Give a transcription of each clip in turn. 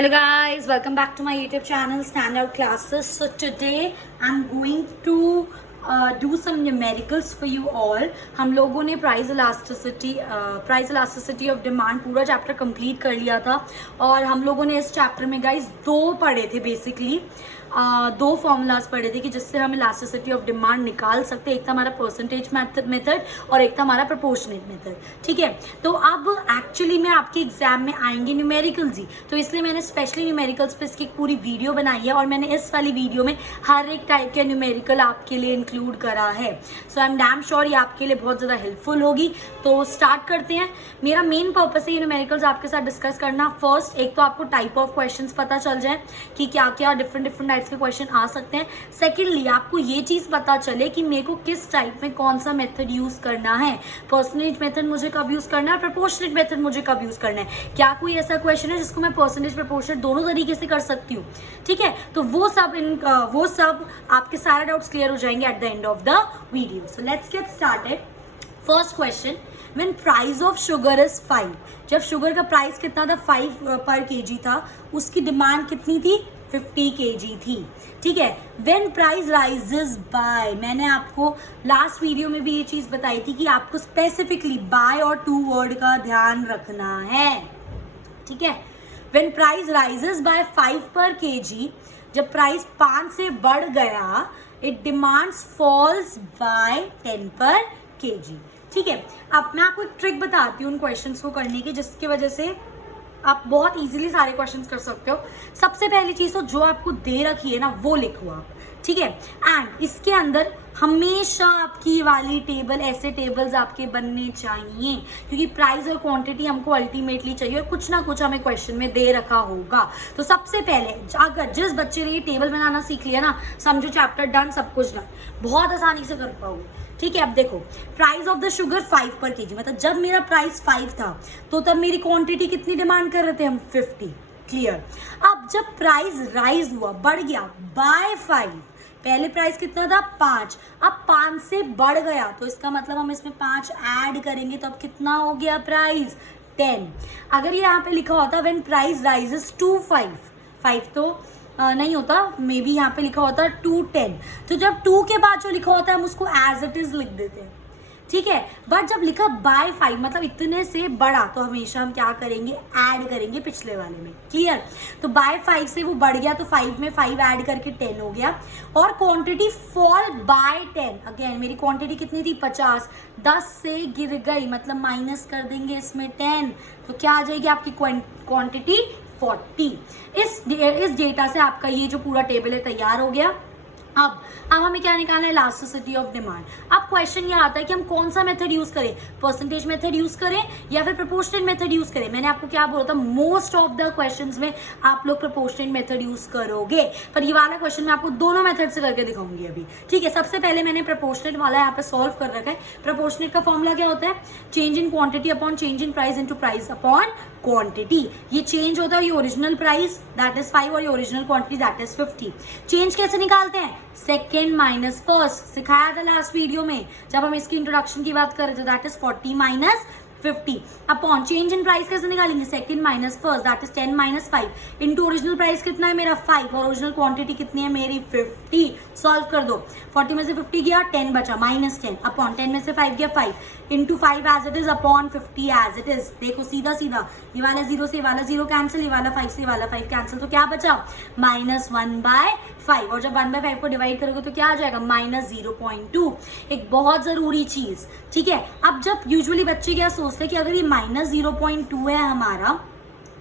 Hello guys, welcome back to my YouTube channel Standout Classes. So today I'm going to do some numericals for you all. हम लोगों ने price elasticity of demand पूरा chapter complete कर लिया था और हम लोगों ने इस चैप्टर में गाइस दो पढ़े थे बेसिकली दो फॉर्मूलाज पढ़े थे कि जिससे हम इलास्टिसिटी ऑफ डिमांड निकाल सकते हैं। एक था हमारा परसेंटेज मेथड और एक था हमारा प्रोपोर्शनेट मेथड। ठीक है, तो अब एक्चुअली में आपके एग्जाम में आएंगे न्यूमेरिकल्स ही, तो इसलिए मैंने स्पेशली न्यूमेरिकल्स पे इसकी पूरी वीडियो बनाई है और मैंने इस वाली वीडियो में हर एक टाइप के न्यूमेरिकल आपके लिए इंक्लूड करा है। सो आई एम डैम श्योर ये आपके लिए बहुत ज़्यादा हेल्पफुल होगी। तो स्टार्ट करते हैं। मेरा मेन पर्पस है ये न्यूमेरिकल्स आपके साथ डिस्कस करना। फर्स्ट, एक तो आपको टाइप ऑफ क्वेश्चंस पता चल जाए कि क्या क्या डिफरेंट टाइप्स के क्वेश्चन आ सकते हैं। सेकेंडली, आपको ये चीज़ पता चले कि मेरे को किस टाइप में कौन सा मेथड यूज़ करना है। परसेंटेज मेथड मुझे कब यूज़ करना है और प्रोपोर्शनेट मेथड मुझे कब यूज़ करना है। क्या कोई ऐसा क्वेश्चन है जिसको मैं परसेंटेज प्रोपोर्शनेट दोनों तरीके से कर सकती हूँ। ठीक है, तो वो सब आपके सारे डाउट्स क्लियर हो जाएंगे at the end of the video. So let's get started. First question, when price of sugar is 5, जब शुगर का प्राइस कितना था 5 पर केजी था, उसकी डिमांड कितनी थी 50 kg थी। ठीक है, व्हेन प्राइस राइजेस बाय, मैंने आपको लास्ट वीडियो में भी ये चीज बताई थी कि आपको स्पेसिफिकली बाय और टू वर्ड का ध्यान रखना है। ठीक है, व्हेन प्राइस राइजेस बाय 5 पर kg, जब प्राइस 5 से बढ़ गया, इट डिमांड्स फॉल्स बाय 10 पर kg। ठीक है, अब मैं आपको एक ट्रिक बताती हूँ उन क्वेश्चंस को करने की, जिसकी वजह से आप बहुत इजीली सारे क्वेश्चंस कर सकते हो। सबसे पहली चीज तो जो आपको दे रखी है ना वो लिखो आप। ठीक है, एंड इसके अंदर हमेशा आपकी वाली टेबल, ऐसे टेबल्स आपके बनने चाहिए क्योंकि प्राइस और क्वांटिटी हमको अल्टीमेटली चाहिए और कुछ ना कुछ हमें क्वेश्चन में दे रखा होगा। तो सबसे पहले अगर जिस बच्चे ने ये टेबल बनाना सीख लिया ना, समझो चैप्टर डन, सब कुछ डन, बहुत आसानी से कर पाओगे। ठीक है, अब देखो प्राइस ऑफ द शुगर 5 पर केजी, मतलब जब मेरा प्राइस 5 था तो तब मेरी क्वांटिटी कितनी डिमांड कर रहे थे हम 50। क्लियर। अब जब प्राइस राइज हुआ, बढ़ गया बाय 5, पहले प्राइस कितना था 5, अब 5 से बढ़ गया तो इसका मतलब हम इसमें 5 ऐड करेंगे तो अब कितना हो गया प्राइस 10। अगर ये यहाँ पे लिखा होता व्हेन प्राइस राइजेस टू 5 तो नहीं होता, मे बी यहाँ पे लिखा होता 2 10, तो जब 2 के बाद जो लिखा होता है हम उसको एज इट इज लिख देते हैं। ठीक है, बट जब लिखा बाय 5 मतलब इतने से बड़ा, तो हमेशा हम क्या करेंगे, ऐड करेंगे पिछले वाले में। क्लियर। तो बाय 5 से वो बढ़ गया तो 5 में 5 ऐड करके 10 हो गया और क्वांटिटी फॉल बाय 10। अगेन मेरी क्वांटिटी कितनी थी 50, 10 से गिर गई मतलब माइनस कर देंगे इसमें 10, तो क्या आ जाएगी आपकी क्वांटिटी 40। इस डेटा से आपका ये जो पूरा टेबल है तैयार हो गया। अब हमें क्या निकालना है, इलास्टिसिटी ऑफ डिमांड। अब क्वेश्चन ये आता है कि हम कौन सा मेथड यूज करें, परसेंटेज मेथड यूज करें या फिर प्रोपोर्शनेट मेथड यूज करें। मैंने आपको क्या बोला था, मोस्ट ऑफ द क्वेश्चंस में आप लोग प्रोपोर्शनेट मेथड यूज करोगे, पर ये वाला क्वेश्चन मैं आपको दोनों मेथड से करके दिखाऊंगी अभी। ठीक है, सबसे पहले मैंने प्रोपोर्शनेट वाला यहाँ पे सॉल्व कर रखा है। प्रोपोर्शनेट का फॉर्मूला क्या होता है, change in quantity upon change in price into price upon quantity. ये चेंज होता है, ये ओरिजिनल प्राइस दैट इज 5 और ये original quantity that is 50। Change कैसे निकालते हैं, सेकेंड माइनस फर्स्ट, सिखाया था लास्ट वीडियो में जब हम इसकी इंट्रोडक्शन की बात कर रहे थे, that is 40 minus 50 upon change in price कैसे निकालेंगे, second minus first that is 10 minus 5 into original price कितना है मेरा 5 और ओरिजिनल क्वांटिटी कितनी है मेरी 50। सॉल्व कर दो, 40 में से 50 गया 10 बचा माइनस 10 अपॉन 10 में से 5 गया 5 into 5 as it is upon 50 as it is. देखो सीधा सीधा ये वाला 0 से ये वाला 0 कैंसिल, ये वाला 5 से ये वाला 5 कैंसिल, तो क्या बचा -1/5 और जब 1/5 को डिवाइड करोगे तो क्या आ जाएगा -0.2। एक बहुत जरूरी चीज। ठीक है, अब जब यूजुअली बच्चे क्या सोचते हैं कि अगर ये -0.2 है हमारा,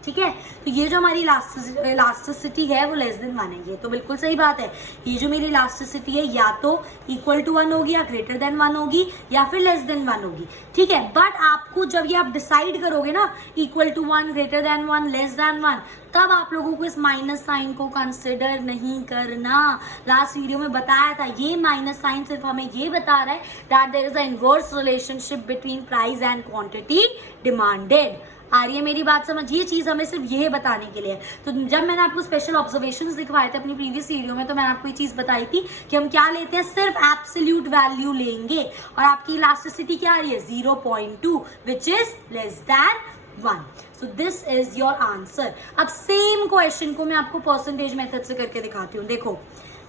ठीक है, तो ये जो हमारी इलास्टिसिटी है वो लेस देन 1 है। ये तो बिल्कुल सही बात है, ये जो मेरी इलास्टिसिटी है या तो इक्वल टू 1 होगी या ग्रेटर देन 1 होगी या फिर लेस देन 1 होगी। ठीक है, बट आपको जब ये आप डिसाइड करोगे ना equal to 1, greater than 1, less than 1, तब आप लोगों को इस माइनस साइन को कंसिडर नहीं करना। लास्ट वीडियो में बताया था, ये माइनस साइन सिर्फ हमें ये बता रहा है that there is a inverse relationship between price and quantity demanded. आ रही है मेरी बात समझ, ये चीज हमें सिर्फ ये बताने के लिए। तो जब मैंने आपको स्पेशल ऑब्जर्वेशंस दिखवाए थे अपनी प्रीवियस वीडियो में, तो मैंने आपको ये चीज बताई थी कि हम क्या लेते हैं, सिर्फ एब्सोल्यूट वैल्यू लेंगे और आपकी इलास्टिसिटी क्या आ रही है 0.2 which is less than 1. So this is your answer. अब सेम क्वेश्चन को मैं आपको परसेंटेज मेथड से करके दिखाती हूँ. देखो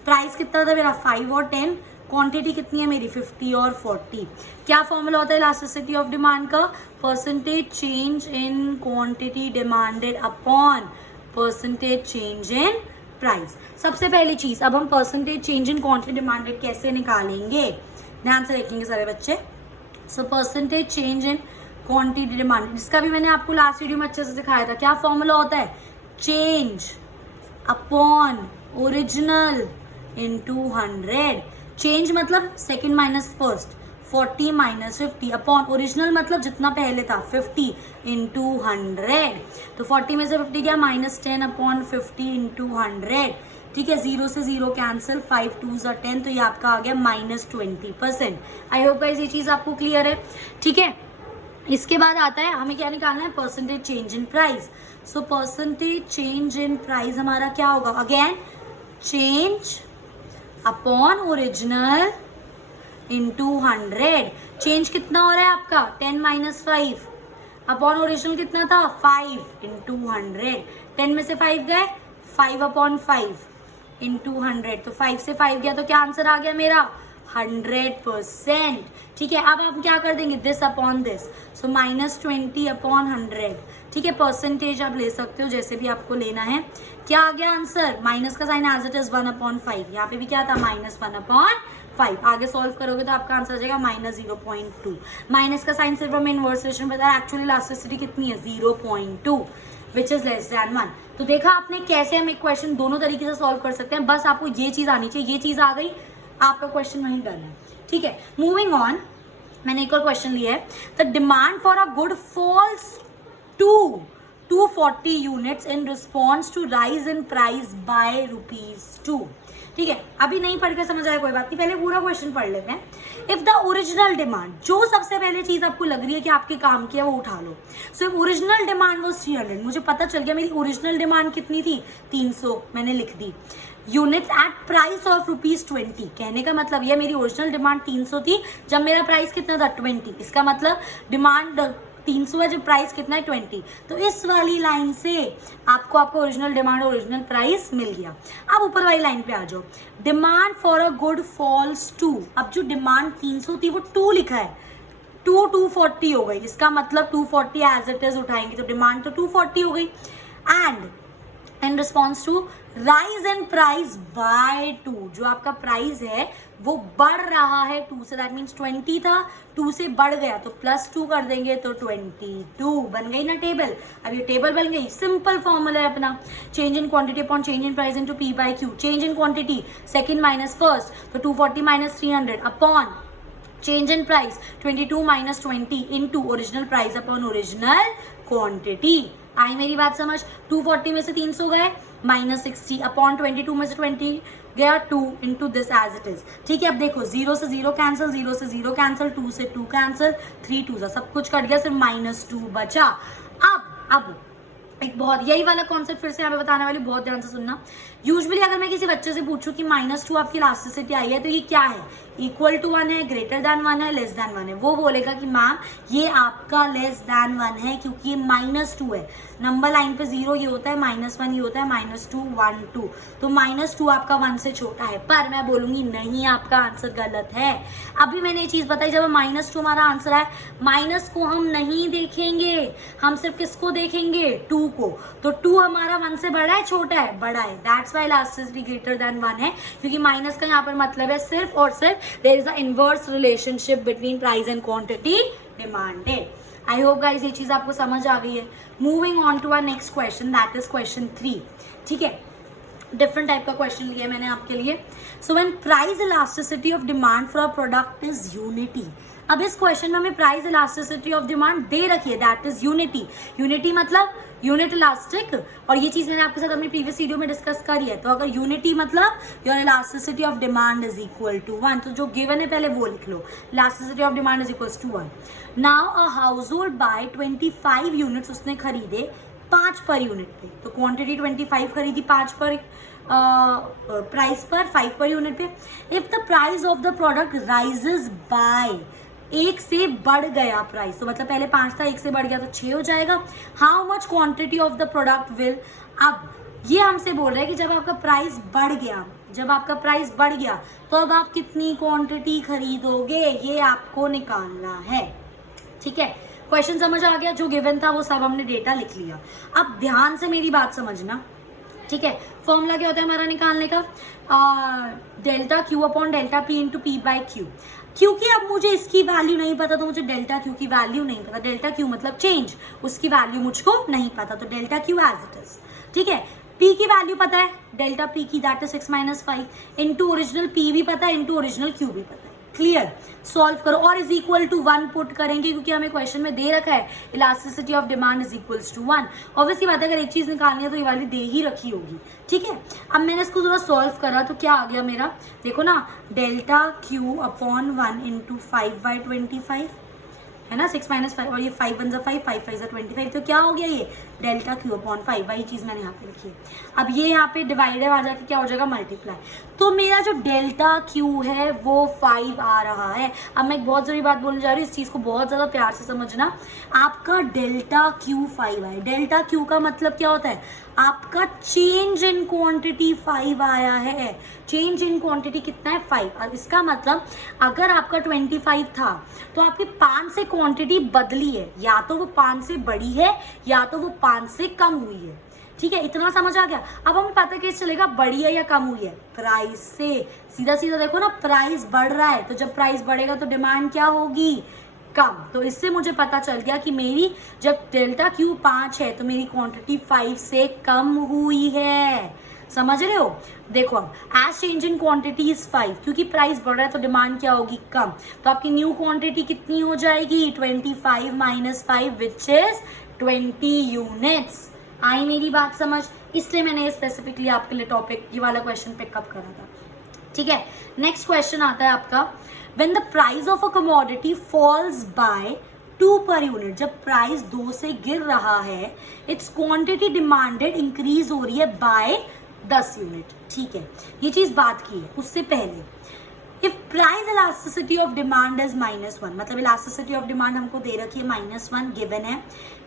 प्राइस कितना था मेरा 5 और 10, क्वांटिटी कितनी है मेरी 50 और 40. क्या फॉर्मूला होता है इलास्टिसिटी ऑफ डिमांड का? Percentage change in quantity demanded upon percentage change in price. सबसे पहली चीज, अब हम percentage change in quantity demanded कैसे निकालेंगे, ध्यान से देखेंगे सारे बच्चे. So percentage change in quantity demanded, इसका भी मैंने आपको लास्ट वीडियो में अच्छे से सिखाया था. क्या फॉर्मूला होता है? Change upon original into 100. Change मतलब second minus first, 40 minus 50 upon original मतलब जितना पहले था 50 इंटू 100. तो 40 में से 50 गया -10 अपॉन 50 इंटू 100. ठीक है, 0 से 0 कैंसिल, 5 2s are 10, तो ये आपका आ गया -20%. आई होप गाइस ये चीज आपको क्लियर है. ठीक है, इसके बाद आता है हमें क्या निकालना है? Percentage change in price. So percentage change in price हमारा क्या होगा? Again change upon original into 100. Change कितना हो रहा है आपका? 10 माइनस 5 अपॉन ओरिजिनल कितना था? 5 इंटू 100. 10 में से 5 गए, 5 अपॉन 5 इंटू 100. तो 5 से 5 गया तो क्या आंसर आ गया मेरा? 100%. ठीक है, अब आप क्या कर देंगे? This upon this, so -20 upon 100. ठीक है, परसेंटेज आप ले सकते हो जैसे भी आपको लेना है. क्या आ गया आंसर? माइनस का sign as it is 1 upon 5. यहाँ पे भी क्या था? -1 अपॉन 5. आगे सॉल्व करोगे तो आपका आंसर आ जाएगा -0.2. माइनस का साइन सिर्फ हमें इनवर्स रिलेशन बताया. एक्चुअली इलास्टिसिटी कितनी है? 0.2 विच इज लेस देन 1. तो देखा आपने कैसे हम एक क्वेश्चन दोनों तरीके से सॉल्व कर सकते हैं. बस आपको ये चीज आनी चाहिए. ये चीज आ गई, आपका क्वेश्चन वहीं डन है. ठीक है, मूविंग ऑन. मैंने एक और क्वेश्चन लिया है. The demand for a good falls to 240 units in response to rise in price by ₹2. ठीक है, अभी नहीं पढ़ के समझ आया कोई बात नहीं, पहले पूरा क्वेश्चन पढ़ लेते हैं. इफ द ओरिजिनल डिमांड, जो सबसे पहले चीज आपको लग रही है कि आपके काम की है वो उठा लो. So if original demand was 300, मुझे पता चल गया मेरी ओरिजिनल डिमांड कितनी थी? 300. मैंने लिख दी. Units at price of ₹20. कहने का मतलब ये मेरी ओरिजिनल डिमांड 300 थी जब मेरा प्राइस कितना था? 20. इसका मतलब डिमांड 300 है जब प्राइस कितना है? 20. तो इस वाली लाइन से आपको ओरिजिनल डिमांड और ओरिजिनल प्राइस मिल गया. अब ऊपर वाली लाइन पे आ जाओ. Demand for a good falls to, अब जो डिमांड 300 थी वो 2 लिखा है, 240 हो गई. इसका मतलब 240 एज इट इज उठाएंगे तो डिमांड तो 240 हो गई. And in response to rise in price by 2, जो आपका प्राइस है वो बढ़ रहा है 2 से. दैट मीन्स 20 था, 2 से बढ़ गया तो +2 कर देंगे तो 22. बन गई ना टेबल. अब ये टेबल बन गई. सिंपल फॉर्मूला है अपना. Change in quantity upon change in price into P by Q. Change in quantity second minus first, तो 240 minus 300 upon change in price 22 minus 20 into original price upon original quantity. आई मेरी बात समझ? 240 में से 300 गए, -60 अपॉन 22 में से 20 गया, 2 into this as it is. ठीक है, अब देखो 0 से 0 कैंसिल, 0 से 0 कैंसिल, 2 से 2 कैंसिल, 3 2 सब कुछ कट गया, सिर्फ -2 बचा. अब एक बहुत यही वाला कॉन्सेप्ट फिर से यहाँ पे बताने वाली, बहुत ध्यान से सुनना. यूजुअली अगर मैं किसी बच्चे से पूछूं कि -2 आपकी इलास्टिसिटी आई है तो ये क्या है? इक्वल टू 1 है, ग्रेटर देन 1 है, लेस देन 1 है. वो बोलेगा कि मैम ये आपका लेस देन 1 है क्योंकि ये -2 है. नंबर लाइन पे 0 ये होता है, -1 ये होता है, -2 1 2. तो -2 आपका 1 से छोटा है. पर मैं बोलूंगी नहीं, आपका आंसर गलत है. अभी मैंने ये चीज बताई, जब -2 हमारा आंसर है, माइनस को हम नहीं देखेंगे, हम सिर्फ किसको देखेंगे? 2 को. तो 2 हमारा 1 से बड़ा है छोटा है? बड़ा है. That's why elasticity greater than 1 है, क्योंकि माइनस का यहाँ पर मतलब है सिर्फ और सिर्फ there is a inverse relationship between price and quantity demanded. I hope guys ये चीज आपको समझ आ गई है. Moving on to our next question, that is question 3. ठीक है, डिफरेंट टाइप का क्वेश्चन लिया मैंने आपके लिए. So when price elasticity of demand for a product is unity. अब इस क्वेश्चन में हमें प्राइस इलास्टिसिटी ऑफ डिमांड दे रखी है, दैट इज यूनिटी. यूनिटी मतलब यूनिट इलास्टिक, और ये चीज मैंने आपके साथ अपनी प्रीवियस वीडियो में डिस्कस करी है. तो अगर यूनिटी मतलब your elasticity of demand is equal to 1, तो जो गिवन है पहले वो लिख लो. Elasticity of demand is equal to 1. Now a household by 25 units, उसने खरीदे 5 पर यूनिट पे. तो क्वांटिटी 25 खरीदी 5 पर प्राइस पर, 5 पर यूनिट पे. If the price of the product rises by 1 से बढ़ गया प्राइस, तो मतलब पहले 5 था, 1 से बढ़ गया तो 6 हो जाएगा। How much quantity of the product will, अब ये हमसे बोल रहा है कि जब आपका प्राइस बढ़ गया, जब आपका प्राइस बढ़ गया तो अब आप कितनी क्वांटिटी खरीदोगे, ये आपको निकालना है। ठीक है, क्वेश्चन समझ आ गया, जो गिवन था वो सब हमने डेटा लिख लिया। अब ध्यान से मेरी बात समझना, ठीक है। फॉर्मूला क्या होता है हमारा निकालने का, delta Q upon delta P into P by Q. क्योंकि अब मुझे इसकी वैल्यू नहीं पता तो मुझे डेल्टा क्यू की वैल्यू नहीं पता, डेल्टा क्यू मतलब चेंज, उसकी वैल्यू मुझको नहीं पता, तो delta Q as it is. ठीक है, पी की वैल्यू पता है, डेल्टा पी की that is 6 - 5 into original P भी पता है, इंटू ओरिजिनल क्यू भी पता है। क्लियर, सॉल्व करो और इज इक्वल टू 1 पुट करेंगे क्योंकि हमें क्वेश्चन में दे रखा है elasticity of demand is equals to 1। Obviously बात है, अगर एक चीज निकालनी है तो ये वाली दे ही रखी होगी। ठीक है, अब मैंने इसको थोड़ा सॉल्व करा तो क्या आ गया मेरा, देखो ना, डेल्टा क्यू अपॉन 1 इंटू 5/25 है ना, 6 - 5 और ये 5 1 5, 5 5 25, तो क्या हो गया ये डेल्टा क्यू अपॉन 5, वही चीज मैंने यहाँ पे लिखी है। अब ये यहाँ पे डिवाइडेड आ जाके क्या हो जाएगा, मल्टीप्लाई, तो मेरा जो डेल्टा क्यू है वो 5 आ रहा है। अब मैं एक बहुत जरूरी बात बोलने जा रही हूँ, इस चीज को बहुत ज्यादा प्यार से समझना, आपका डेल्टा क्यू 5 है। डेल्टा क्यू का मतलब क्या होता है, आपका चेंज इन क्वांटिटी 5 आया है। चेंज इन क्वांटिटी कितना है, 5। और इसका मतलब अगर आपका 25 था तो आपकी 5 से क्वांटिटी बदली है, या तो वो 5 से बड़ी है या तो वो 5 से कम हुई है। ठीक है, इतना समझ आ गया। अब हमें पता कैसे चलेगा बड़ी है या कम हुई है, प्राइस से। सीधा सीधा देखो ना, प्राइस बढ़ रहा है तो जब प्राइस बढ़ेगा तो डिमांड क्या होगी, कम। तो इससे मुझे पता चल गया कि मेरी जब डेल्टा क्यू 5 है तो मेरी क्वांटिटी 5 से कम हुई है। समझ रहे हो, देखो अब as change in quantity is 5, क्योंकि प्राइस बढ़ रहा है तो डिमांड क्या होगी, कम। तो आपकी न्यू क्वांटिटी कितनी हो जाएगी, 25 - 5 विच इज 20 यूनिट्स। आई मेरी बात समझ, इसलिए मैंने स्पेसिफिकली आपके लिए टॉपिक ये वाला क्वेश्चन पिकअप करा था। ठीक है, नेक्स्ट क्वेश्चन आता है आपका, when the price of a commodity falls by 2 per unit, जब प्राइस 2 से गिर रहा है, इट्स क्वांटिटी डिमांडेड इंक्रीज हो रही है बाय 10 यूनिट। ठीक है, ये चीज बात की है। उससे पहले if price elasticity of demand is -1, मतलब इलास्टिसिटी ऑफ डिमांड हमको दे रखी है -1 गिवन है।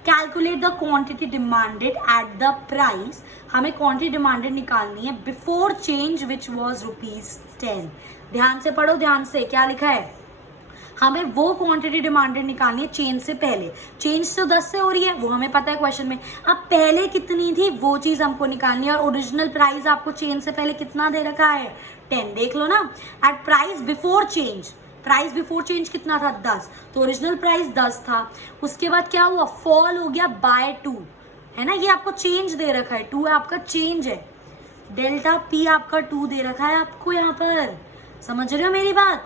Calculate the quantity demanded at the price, हमें क्वांटिटी डिमांडेड निकालनी है बिफोर चेंज विच वॉज ₹10। ध्यान से पढ़ो, ध्यान से, क्या लिखा है, हमें वो क्वांटिटी डिमांडेड निकालनी है चेंज से पहले। चेंज तो 10 से हो रही है, वो हमें पता है क्वेश्चन में। अब पहले कितनी थी वो चीज हमको निकालनी है, और ओरिजिनल प्राइस आपको चेंज से पहले कितना दे रखा है, 10। देख लो ना, at price before change, price before change कितना था, 10, तो ओरिजिनल प्राइस 10 था। उसके बाद क्या हुआ, फॉल हो गया बाय 2, है ना, ये आपको चेंज दे रखा है, 2 आपका चेंज है, डेल्टा पी आपका 2 दे रखा है आपको यहाँ पर। समझ रहे हो मेरी बात,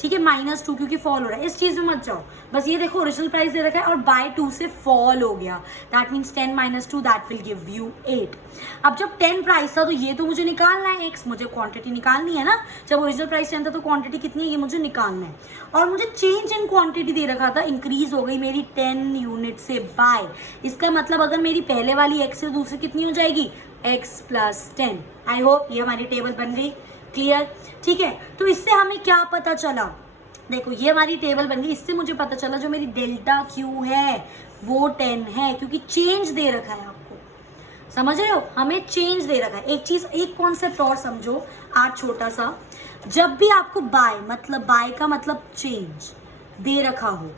ठीक है, -2 क्योंकि फॉल हो रहा है, इस चीज में मत जाओ, बस ये देखो ओरिजिनल प्राइस दे रखा है और बाय 2 से फॉल हो गया, that means 10 - 2 that will give you 8। अब जब 10 प्राइस था तो ये तो मुझे निकालना है, x मुझे क्वांटिटी निकालनी है ना, जब ओरिजिनल प्राइस 10 था तो क्वांटिटी कितनी है ये मुझे निकालना है, और मुझे चेंज इन क्वांटिटी दे रखा था, इंक्रीज हो गई मेरी 10 यूनिट से बाय। इसका मतलब अगर मेरी पहले वाली x से दूसरी कितनी हो जाएगी, x + 10। आई होप ये हमारी टेबल बन गई, क्लियर। ठीक है, तो इससे हमें क्या पता चला, देखो ये हमारी टेबल बन गई, इससे मुझे पता चला जो मेरी डेल्टा क्यू है वो 10 है, क्योंकि चेंज दे रखा है आपको। समझ रहे हो, हमें चेंज दे रखा है। एक चीज, एक कॉन्सेप्ट और समझो आज छोटा सा, जब भी आपको बाय का मतलब चेंज दे रखा हो,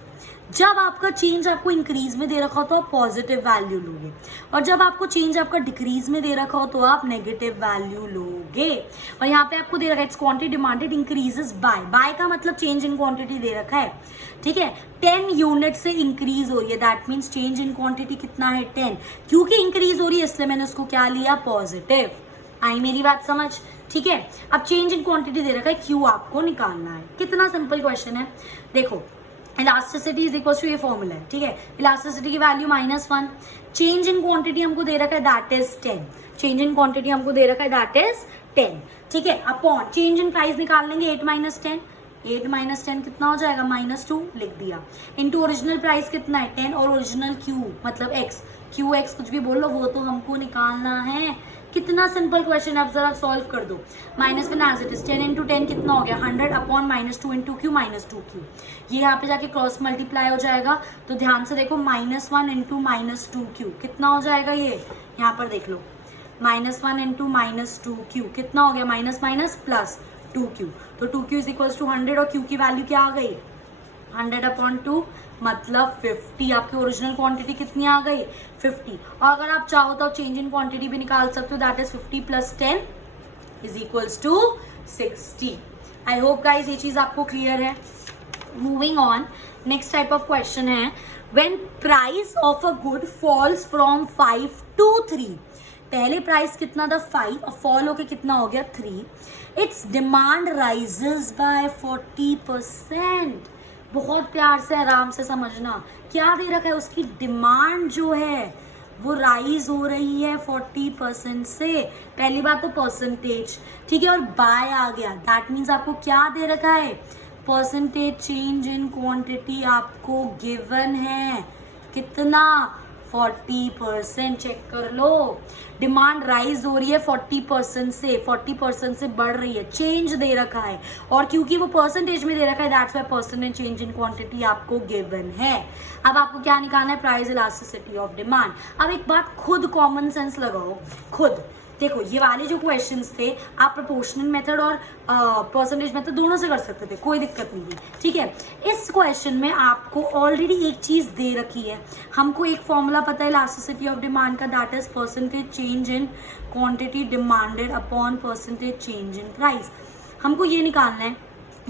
जब आपका चेंज आपको इंक्रीज में दे रखा हो तो आप पॉजिटिव वैल्यू लोगे, और जब आपको चेंज आपका डिक्रीज में दे रखा हो तो आप नेगेटिव वैल्यू लोगे। और यहाँ पे आपको दे रखा है it's quantity demanded increases by का मतलब चेंज इन क्वांटिटी दे रखा है। ठीक है, 10 यूनिट से इंक्रीज हो रही है, that means change in quantity कितना है, 10। क्योंकि इंक्रीज हो रही है इसलिए मैंने उसको क्या लिया, पॉजिटिव। आई मेरी बात समझ, ठीक है। अब चेंज इन क्वांटिटी दे रखा है, क्यू आपको निकालना है। कितना सिंपल क्वेश्चन है, देखो इलास्टिसिटी इज इक्वल टू ये फॉर्मूला है, ठीक है, इलास्टिसिटी की वैल्यू -1, चेंज इन क्वांटिटी हमको दे रखा है that is 10, change in quantity हमको दे रखा है दैट इज 10, ठीक है, अपॉन चेंज इन प्राइस निकाल लेंगे 8 - 10, 8 - 10 कितना हो जाएगा, -2 लिख दिया, इनटू ओरिजिनल प्राइस कितना है 10, और ओरिजिनल क्यू मतलब x, क्यू एक्स कुछ भी बोल लो वो तो हमको निकालना है, कितना सिंपल क्वेश्चन है, आप जरा सॉल्व कर दो। -1 एज इट इज, 10 इंटू 10 कितना हो गया 100 अपॉन -2 इंटू क्यू -2q, ये यहाँ पे जाके क्रॉस मल्टीप्लाई हो जाएगा। तो ध्यान से देखो -1 इंटू -2q कितना हो जाएगा, ये यहाँ पर देख लो -1 इंटू -2q कितना हो गया, माइनस माइनस प्लस 2q, तो 2q इज इक्वल्स टू 100 और q की वैल्यू क्या आ गई 100 अपॉन 2 मतलब 50। आपकी ओरिजिनल क्वांटिटी कितनी आ गई 50। और अगर आप चाहो तो आप चेंज इन क्वांटिटी भी निकाल सकते हो, that is 50 plus 10 is equals to 60। I hope guys ये चीज आपको क्लियर है। Moving on, next type of question है, when price of a good falls from 5 to 3, पहले प्राइस कितना था 5 और फॉल होके कितना हो गया 3, इट्स डिमांड राइजेस बाय 40%। बहुत प्यार से आराम से समझना, क्या दे रखा है, उसकी डिमांड जो है वो राइज हो रही है 40% से। पहली बात तो परसेंटेज, ठीक है, और बाय आ गया, दैट मीन्स आपको क्या दे रखा है, परसेंटेज चेंज इन क्वांटिटी आपको गिवन है, कितना 40%। चेक कर लो, डिमांड राइज हो रही है 40% से, 40% से बढ़ रही है, चेंज दे रखा है, और क्योंकि वो परसेंटेज में दे रखा है that's why percentage change in quantity आपको गिवन है। अब आपको क्या निकालना है, प्राइस इलास्टिसिटी ऑफ डिमांड। अब एक बात खुद कॉमन सेंस लगाओ, खुद देखो ये वाले जो क्वेश्चंस थे आप प्रोपोर्शनल मेथड और परसेंटेज मेथड दोनों से कर सकते थे, कोई दिक्कत नहीं है, ठीक है। इस क्वेश्चन में आपको ऑलरेडी एक चीज दे रखी है, हमको एक फॉर्मूला पता है इलास्टिसिटी ऑफ डिमांड का, that is percentage change in quantity demanded upon percentage change in price. हमको ये निकालना है,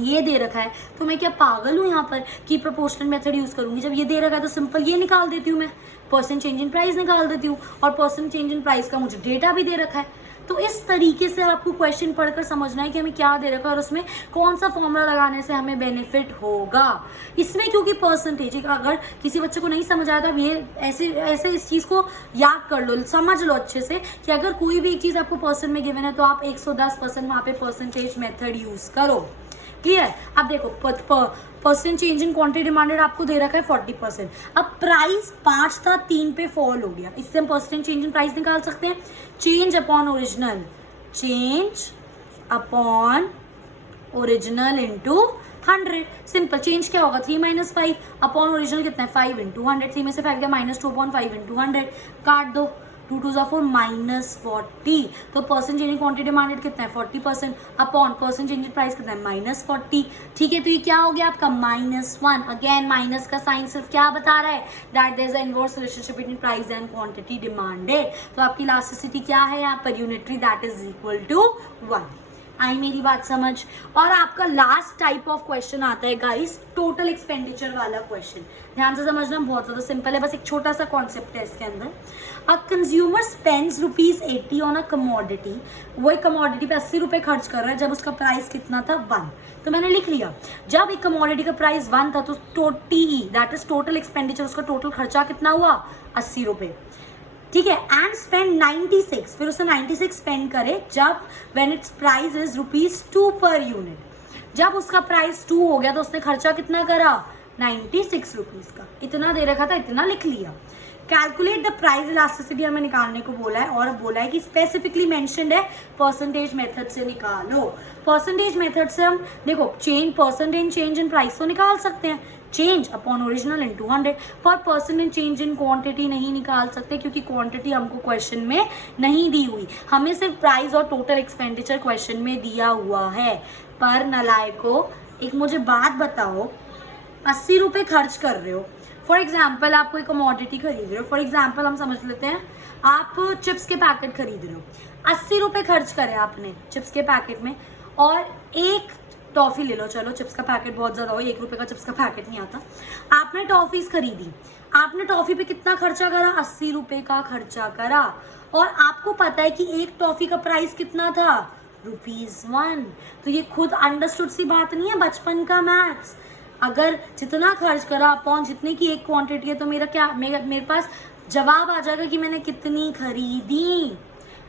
ये दे रखा है, तो मैं क्या पागल हूँ यहाँ पर कि प्रोपोर्शनल मेथड यूज करूंगी, जब ये दे रखा है तो सिंपल ये निकाल देती हूँ, मैं परसेंट चेंज इन प्राइस निकाल देती हूँ, और परसेंट चेंज इन प्राइस का मुझे डेटा भी दे रखा है। तो इस तरीके से आपको क्वेश्चन पढ़कर समझना है कि हमें क्या दे रखा है और उसमें कौन सा फॉर्मूला लगाने से हमें बेनिफिट होगा। इसमें क्योंकि परसेंटेज, अगर किसी बच्चे को नहीं समझ आया तो ये ऐसे इस चीज को याद कर लो, समझ लो अच्छे से कि अगर कोई भी एक चीज आपको परसेंट में गिवन है तो आप 110% वहां पे परसेंटेज मेथड यूज करो। क्लियर। अब देखो percent change in quantity demanded आपको दे रखा है 40%। अब प्राइस 5 था 3 पे फॉल हो गया, इससे हम परसेंट चेंज इन प्राइस निकाल सकते हैं, change upon original, change upon original into 100। Simple, change क्या होगा 3 - 5 अपॉन ओरिजिनल कितना है 5 इंटू 100, 3 में से 5 गया -2 अपॉन 5 इंटू 100, काट दो, 2 2 4 -40। तो percent change in quantity demanded कितना है 40% upon percent change in price कितना है -40। ठीक है, तो ये क्या हो गया आपका -1। अगेन माइनस का साइन सिर्फ क्या बता रहा है, that there is a inverse relationship between price and quantity demanded. तो आपकी इलास्टिसिटी क्या है यहाँ पर, unitary, that is equal to 1। आई मेरी बात समझ। और आपका लास्ट टाइप ऑफ क्वेश्चन आता है गाइस, टोटल एक्सपेंडिचर वाला क्वेश्चन। ध्यान से समझना, बहुत ज्यादा सिंपल है, बस एक छोटा सा कॉन्सेप्ट है इसके अंदर। A consumer spends ₹80 on a commodity, वो एक कमोडिटी पे 80 रुपए खर्च कर रहा है, जब उसका प्राइस कितना था 1। तो मैंने लिख लिया, जब एक कमोडिटी का प्राइस 1 था तो TE that is total expenditure, उसका टोटल खर्चा कितना हुआ 80 रुपए। ठीक है, एंड स्पेंड 96, फिर उसने 96 स्पेंड करे जब when it's price is ₹2 per unit. जब उसका प्राइस 2 हो गया तो उसने खर्चा कितना करा 96 रुपीज का। इतना दे रखा था, इतना लिख लिया। कैलकुलेट द प्राइस इलास्टिसिटी हमें निकालने को बोला है, और बोला है कि स्पेसिफिकली मेंशन्ड है परसेंटेज मेथड से निकालो। परसेंटेज मेथड से हम देखो परसेंटेज चेंज इन प्राइस तो निकाल सकते हैं, चेंज अपॉन ओरिजिनल इंटू 100, पर परसेंटेज चेंज इन क्वांटिटी नहीं निकाल सकते क्योंकि क्वांटिटी हमको क्वेश्चन में नहीं दी हुई, हमें सिर्फ प्राइस और टोटल एक्सपेंडिचर क्वेश्चन में दिया हुआ है। पर नलायको, एक मुझे बात बताओ, 80 रुपए खर्च कर रहे हो, फॉर एग्जाम्पल आप कोई कमोडिटी खरीद रहे हो, फॉर एग्जाम्पल हम समझ लेते हैं आप चिप्स के पैकेट खरीद रहे हो, 80 रुपए खर्च करे आपने चिप्स के पैकेट में, और एक टॉफी ले लो, चलो चिप्स का पैकेट बहुत ज्यादा हो, 1 रुपए का चिप्स का पैकेट नहीं आता, आपने टॉफीज खरीदी, आपने टॉफी पे कितना खर्चा करा 80 रुपए का खर्चा करा, और आपको पता है कि एक टॉफी का प्राइस कितना था ₹1। तो ये खुद अंडरस्टूड सी बात नहीं है, बचपन का मैथ्स। अगर जितना खर्च करा अपॉन जितने की एक क्वांटिटी है तो मेरे पास जवाब आ जाएगा कि मैंने कितनी खरीदी।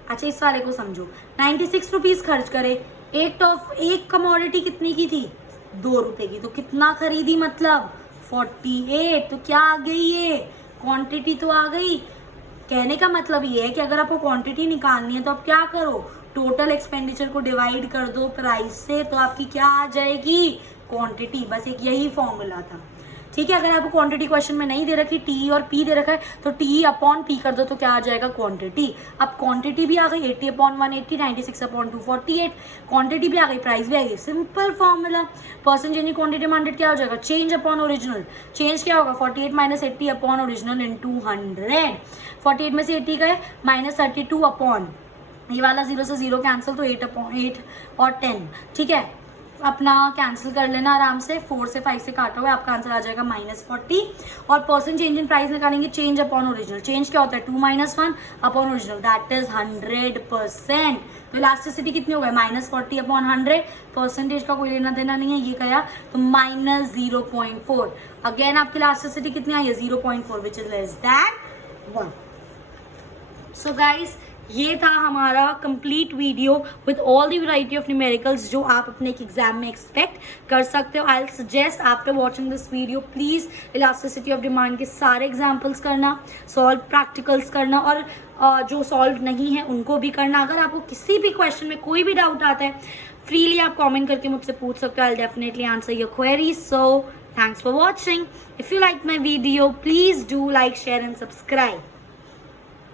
अच्छा, इस वाले को समझो, 96 रुपीज खर्च करे, एक कमोडिटी कितनी की थी 2 रुपए की, तो कितना खरीदी मतलब 48। तो क्या आ गई, ये क्वांटिटी तो आ गई, कहने का मतलब ये है कि अगर आपको क्वांटिटी निकालनी है तो आप क्या करो, टोटल एक्सपेंडिचर को डिवाइड कर दो प्राइस से, तो आपकी क्या आ जाएगी, क्वांटिटी। बस एक यही फॉर्मूला था, ठीक है। अगर आपको क्वांटिटी क्वेश्चन में नहीं दे रखी, टी और पी दे रखा है, तो टी अपॉन पी कर दो तो क्या आ जाएगा, क्वांटिटी। अब क्वांटिटी भी आ गई 80 अपॉन 180, 96 अपॉन 248, क्वांटिटी भी आ गई, प्राइस भी आ गई, simple formula. Percent change in quantity demanded क्या हो जाएगा, चेंज अपॉन ओरिजिनल। चेंज क्या होगा, 48 माइनस 80 अपॉन ओरिजिनल इन 200। 48 में से 80 गए, माइनस 32 अपॉन, ये वाला 0 से 0 कैंसिल, तो 8 अपॉन 8 और 10, ठीक है। अपना कैंसिल कर लेना आराम से, 4 से 5 से काटा हुआ, आपका आंसर आ जाएगा -40। और परसेंट चेंज इन प्राइस निकालेंगे, चेंज अपॉन ओरिजिनल। चेंज क्या होता है, 2 - 1 अपॉन ओरिजिनल, दैट इज 100%। तो इलास्टिसिटी कितनी हो गई, -40 अपॉन 100। परसेंटेज का कोई लेना देना नहीं है, ये गया तो -0.4। अगेन आपकी इलास्टिसिटी कितनी आई है, 0.4, which is less than 1। So guys, ये था हमारा complete video with all the variety of numericals जो आप अपने एक एग्जाम में एक्सपेक्ट कर सकते हो। I suggest after watching this video please elasticity of demand के सारे एग्जाम्पल्स करना, सॉल्व प्रैक्टिकल्स करना, और जो सॉल्व नहीं है उनको भी करना। अगर आपको किसी भी क्वेश्चन में कोई भी डाउट आता है, फ्रीली आप कॉमेंट करके मुझसे पूछ सकते हो। I definitely answer your queries. So thanks for watching. If you like my video, please do like, share and subscribe.